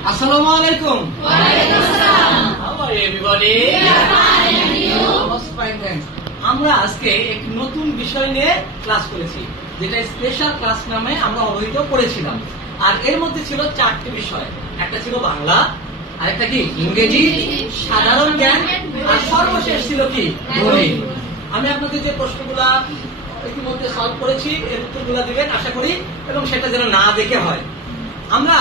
Assalamu alaikum. Wa alaikum assalam. How are you everybody? We are fine and you? Most fine, thanks. আমরা আজকে একটি নতুন বিষয় নিয়ে ক্লাস করেছি, যেটা স্পেশাল ক্লাস নামে আমরা অবহিত করেছিলাম। আর এর মধ্যে ছিল 4টি বিষয়। একটা ছিল বাংলা, আরেকটা কি ইংরেজি, সাধারণ জ্ঞান, আর সর্বশেষ ছিল কি গণিত। আমি আপনাদের যে প্রশ্নগুলা ইতিমধ্যে সলভ করেছি এর উত্তরগুলা দিবেন আশা করি, এবং সেটা যেন না দেখে হয়। আমরা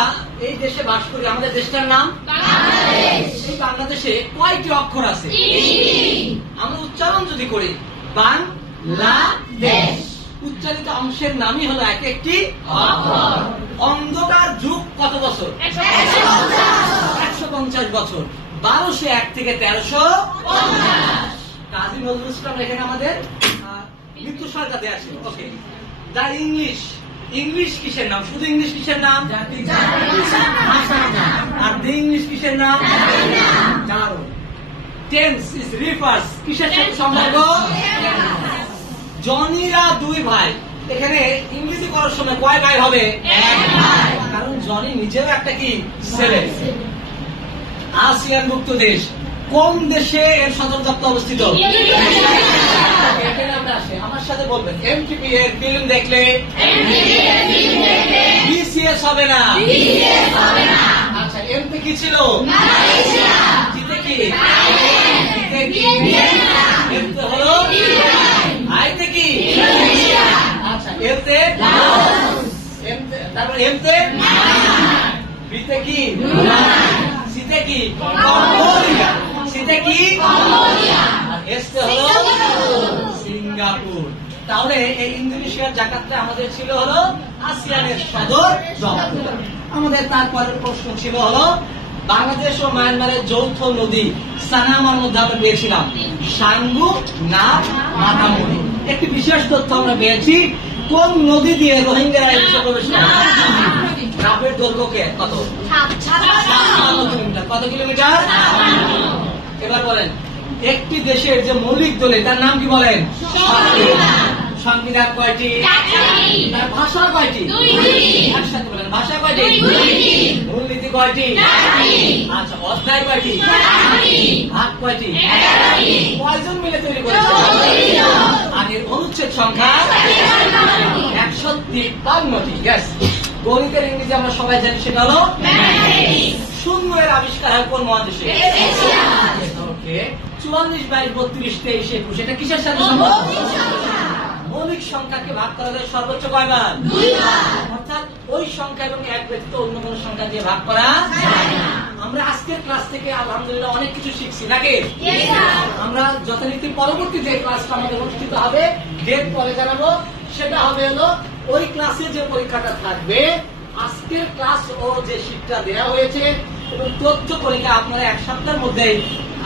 এই দেশে বাস করি, আমাদের দেশটার নাম বাংলাদেশ। এই বাংলাদেশে কয়টি অক্ষর আছে? আমরা উচ্চারণ যদি করি বাংলাদেশ, উচ্চারিত অংশের নামই হলো এক একটি অক্ষর। অন্ধকার যুগ কত বছর? 150 বছর। 1201 থেকে 1350। কাজী নজরুল ইসলাম এখানে আমাদের মৃত্যু সংখ্যা দেওয়া ছিল। ওকে, দা ইংলিশ, ইংলিশ কিসের নাম? শুধু ইংলিশ কিসের নাম? আর দি ইংলিশ কিসের নাম? জারো। টেন্স ইজ রিফার্স কিসের সাথে সম্পর্ক? জনিরা দুই ভাই। এখানে ইংরেজি করার সময় কয় ভাই হবে? এক ভাই, কারণ জনি নিজেও একটা কি ছেলে। আসিয়ান মুক্ত দেশ কোন দেশে এর সদর দপ্তর অবস্থিত? এখানে আমরা আসি, আমার সাথে বলবেন এমটিপি এর ফিল্ম দেখলে বিসিএস হবে না। আচ্ছা, এমতে কি ছিল? জিতে কি? এমতে হলো আইতে কি? আচ্ছা, এমতে তারপর এমতে বিতে কি? সিতে কি? কম্বোডিয়া। সিতে কি? কম্বোডিয়া। আর এসতে হলো সিঙ্গাপুর। তাহলে এই ইন্দোনেশিয়ার জাকার্তা আমাদের ছিল হলো আসিয়ানের সদর দপ্তর। আমাদের তারপরের প্রশ্ন ছিল হলো বাংলাদেশ ও মায়ানমারের যৌথ নদী সানামার মধ্যে আমরা পেয়েছিলাম সাঙ্গু না মাতামুনি। একটি বিশেষ তথ্য আমরা পেয়েছি, কোন নদী দিয়ে রোহিঙ্গারা এসে প্রবেশ করে? রাফের দৈর্ঘ্যকে কত? 56 কিলোমিটার। কত কিলোমিটার? এবার বলেন একটি দেশের যে মৌলিক দলিল তার নাম কি বলেন? সংবিধান কয়টি? তার ভাষা কয়টি? একসাথে বলেন, ভাষা কয়টি? মূলনীতি কয়টি? আচ্ছা, অধ্যায় কয়টি? ভাগ কয়টি? কয়জন মিলে তৈরি করেছে? আর এর অনুচ্ছেদ সংখ্যা 153টি। গ্যাস। গণিতের ইংরেজি আমরা সবাই জানি, সেটা হলো শূন্য এর আবিষ্কার হয় কোন মহাদেশে? 44, 22, 32, 23, 21। এটা কিসের সাথে সম্পর্ক? মৌলিক সংখ্যাকে ভাগ করা যায় সর্বোচ্চ কয়বার? 2 বার। অর্থাৎ ওই সংখ্যা এবং এক ব্যতীত অন্য কোন সংখ্যা দিয়ে ভাগ করা যায় না। আমরা আজকের ক্লাস থেকে আলহামদুলিল্লাহ অনেক কিছু শিখছি নাকি? আমরা যথারীতি পরবর্তী যে ক্লাসটা আমাদের অনুষ্ঠিত হবে ডেট পরে জানাবো, সেটা হবে হলো ওই ক্লাসে যে পরীক্ষাটা থাকবে আজকের ক্লাস ও যে শীটটা দেওয়া হয়েছে এবং তথ্য পরীক্ষা আপনারা 1 সপ্তাহের মধ্যেই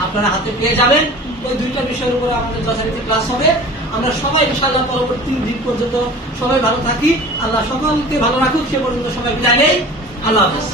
আপনারা হাতে পেয়ে যাবেন। ওই 2টা বিষয়ের উপরে আমাদের যথারীতি ক্লাস হবে। আমরা সবাই ইনশাআল্লাহ পরবর্তী দিন পর্যন্ত সবাই ভালো থাকি। আল্লাহ সকলকে ভালো রাখুক। সে পর্যন্ত সবাই বিদায় নেই। আল্লাহ হাফেজ।